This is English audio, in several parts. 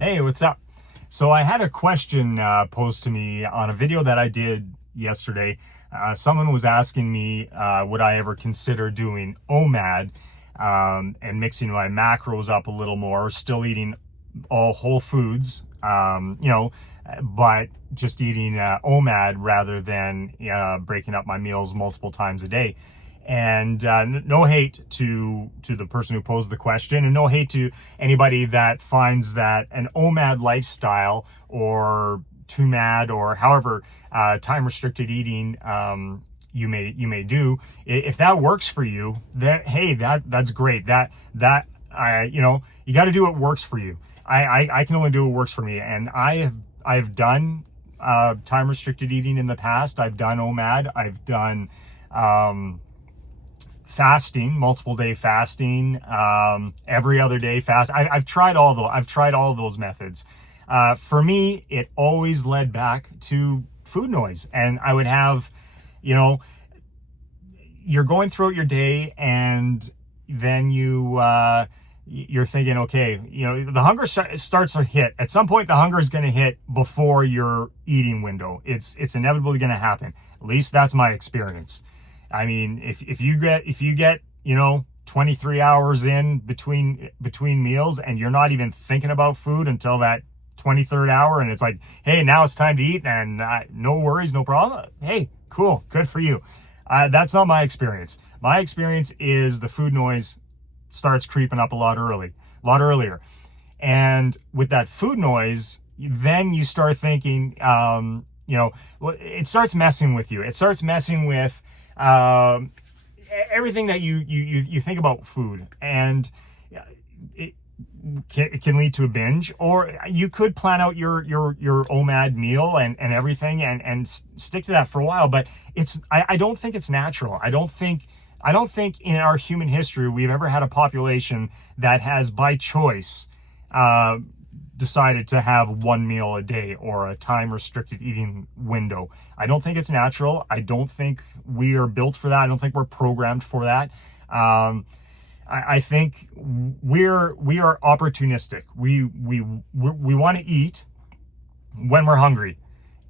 Hey, what's up? So I had a question posed to me on a video that I did yesterday. Someone was asking me, would I ever consider doing OMAD and mixing my macros up a little more, still eating all whole foods, but just eating OMAD rather than breaking up my meals multiple times a day. And no hate to the person who posed the question, and no hate to anybody that finds that an OMAD lifestyle or TUMAD or however time restricted eating you may do. If that works for you, that hey, that's great. That I you got to do what works for you. I can only do what works for me, and I've done time restricted eating in the past. I've done OMAD. I've done fasting, multiple day fasting, every other day fast. I've tried all those. I've tried all those methods. For me, it always led back to food noise, and I would have, you're going throughout your day, and then you're thinking, okay, the hunger starts to hit. At some point, the hunger is going to hit before your eating window. It's inevitably going to happen. At least that's my experience. I mean, if you get 23 hours in between meals, and you're not even thinking about food until that 23rd hour, and it's like, hey, now it's time to eat, and no worries, no problem. Hey, cool, good for you. That's not my experience. My experience is the food noise starts creeping up a lot earlier. And with that food noise, then you start thinking, it starts messing with you. It starts messing with everything that you think about food, and it can lead to a binge. Or you could plan out your OMAD meal and everything and stick to that for a while, but I don't think it's natural. I don't think in our human history we've ever had a population that has by choice decided to have one meal a day or a time restricted eating window. I don't think it's natural. I don't think we are built for that. I don't think we're programmed for that. I think we are opportunistic. We want to eat when we're hungry,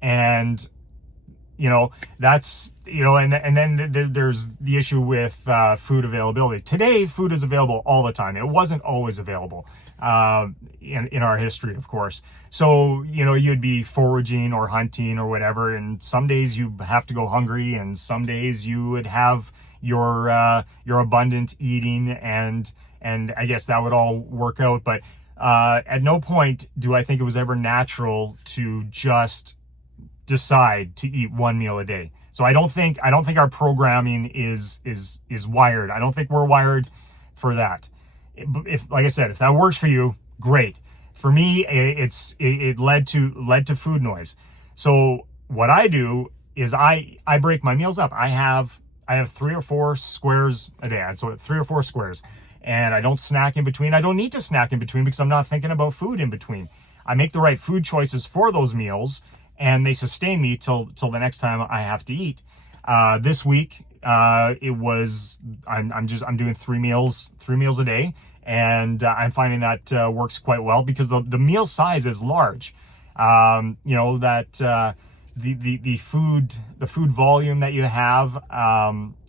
and that's and then there's the issue with food availability. Today, food is available all the time. It wasn't always available in our history, of course. So you'd be foraging or hunting or whatever, and some days you have to go hungry, and some days you would have your abundant eating, and I guess that would all work out. But at no point do I think it was ever natural to just decide to eat one meal a day. So I don't think our programming is wired. I don't think we're wired for that. If, like I said, if that works for you, great. For me, it led to food noise. So what I do is I break my meals up. I have 3 or 4 squares a day. So 3 or 4 squares, and I don't snack in between. I don't need to snack in between because I'm not thinking about food in between. I make the right food choices for those meals, and they sustain me till the next time I have to eat. This week, I'm doing 3 meals a day, and I'm finding that works quite well because the meal size is large. The food volume that you have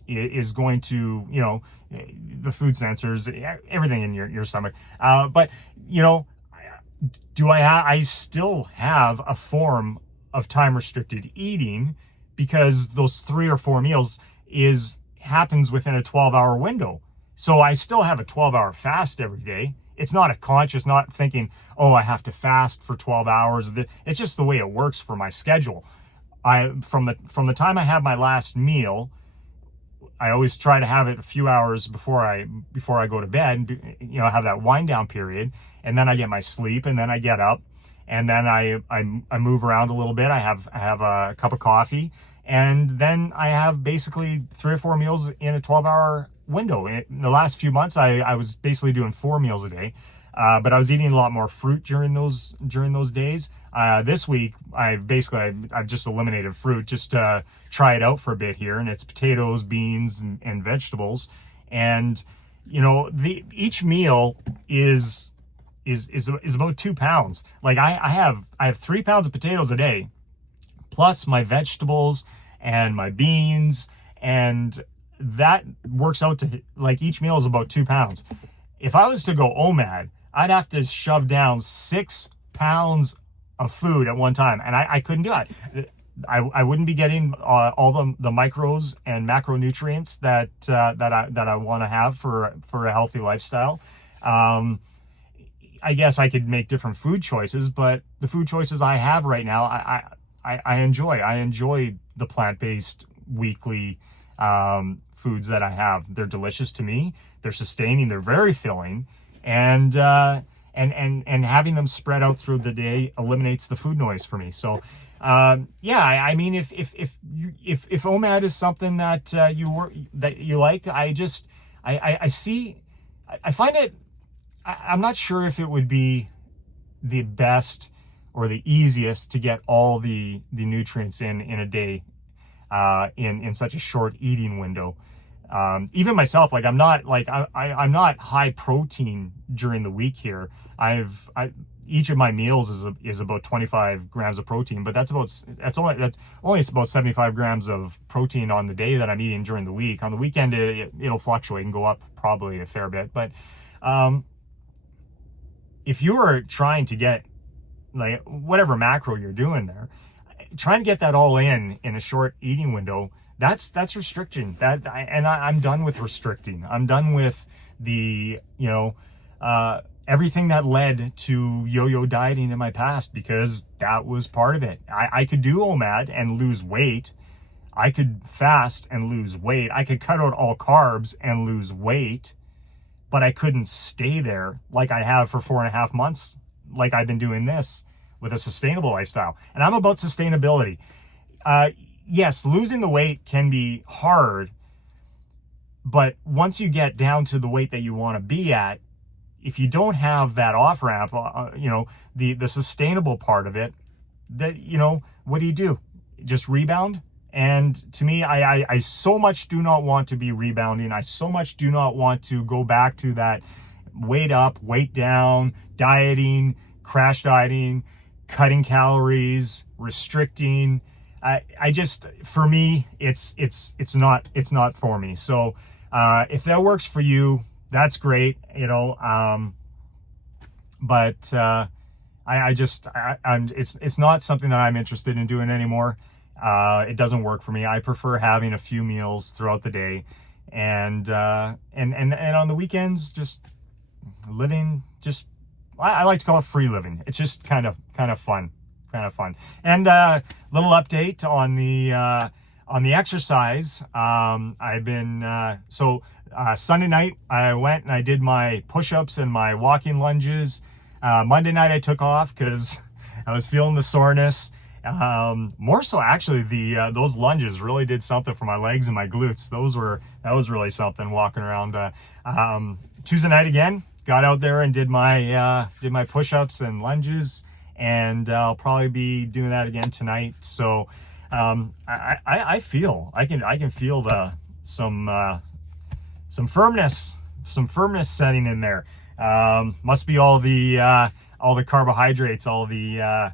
is going to, the food sensors, everything in your stomach. But I still have a form of time restricted eating because those 3 or 4 meals happens within a 12-hour window. So I still have a 12-hour fast every day. It's not a conscious, not thinking, oh, I have to fast for 12 hours. It's just the way it works for my schedule. From the time I have my last meal, I always try to have it a few hours before I go to bed, have that wind down period, and then I get my sleep, and then I get up, and then I move around a little bit. I have a cup of coffee, and then I have basically 3 or 4 meals in a 12-hour window. In the last few months, I was basically doing 4 meals a day, but I was eating a lot more fruit during those days. This week, I've just eliminated fruit just to try it out for a bit here, and it's potatoes, beans, and vegetables. And each meal is is about 2 pounds. Like I have 3 pounds of potatoes a day, plus my vegetables and my beans, and that works out to like each meal is about 2 pounds. If I was to go OMAD, I'd have to shove down 6 pounds of food at one time, and I couldn't do it. I wouldn't be getting all the micros and macronutrients that I want to have for a healthy lifestyle. I guess I could make different food choices, but the food choices I have right now, I enjoy. I enjoy the plant-based weekly foods that I have. They're delicious to me. They're sustaining. They're very filling, and having them spread out through the day eliminates the food noise for me. So, yeah, I mean, if OMAD is something that you like, I find it. I'm not sure if it would be the best or the easiest to get all the nutrients in a day, in such a short eating window. Even myself, like I'm not high protein during the week here. Each of my meals is about 25 grams of protein, but that's only about 75 grams of protein on the day that I'm eating during the week. On the weekend, it'll fluctuate and go up probably a fair bit. But if you're trying to get like whatever macro you're doing there, trying to get that all in a short eating window, that's restriction. I'm done with restricting. I'm done with the everything that led to yo-yo dieting in my past, because that was part of it. I could do OMAD and lose weight. I could fast and lose weight. I could cut out all carbs and lose weight, but I couldn't stay there like I have for 4.5 months, like I've been doing this with a sustainable lifestyle. And I'm about sustainability. Yes, losing the weight can be hard, but once you get down to the weight that you want to be at, if you don't have that off ramp, the sustainable part of it, what do? Just rebound? And to me, I so much do not want to be rebounding. I so much do not want to go back to that weight up, weight down, dieting, crash dieting, cutting calories, restricting. For me, it's not for me. So, if that works for you, that's great, but it's not something that I'm interested in doing anymore. It doesn't work for me. I prefer having a few meals throughout the day, and on the weekends, just living. I like to call it free living. It's just kind of fun, And little update on the exercise. I've been Sunday night I went and I did my push-ups and my walking lunges. Monday night I took off because I was feeling the soreness. More so actually those lunges really did something for my legs and my glutes. That was really something, walking around. Tuesday night again, got out there and did my push-ups and lunges, and I'll probably be doing that again tonight. So I can feel some firmness setting in there. Must be all the carbohydrates, all the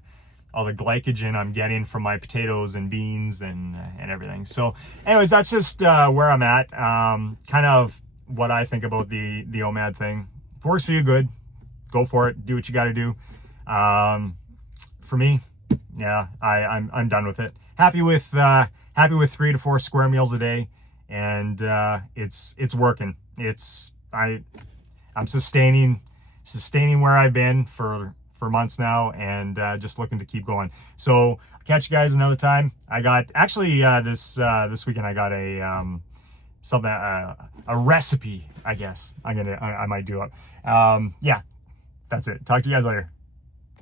glycogen I'm getting from my potatoes and beans and everything. So anyways, that's just where I'm at. Kind of what I think about the OMAD thing. If it works for you, good. Go for it. Do what you got to do. For me, yeah, I'm done with it. Happy with 3 to 4 square meals a day, and it's working. I'm sustaining where I've been for months now, and just looking to keep going. So I'll catch you guys another time. I got actually this weekend I got a recipe. I guess I might do it. Yeah, that's it. Talk to you guys later.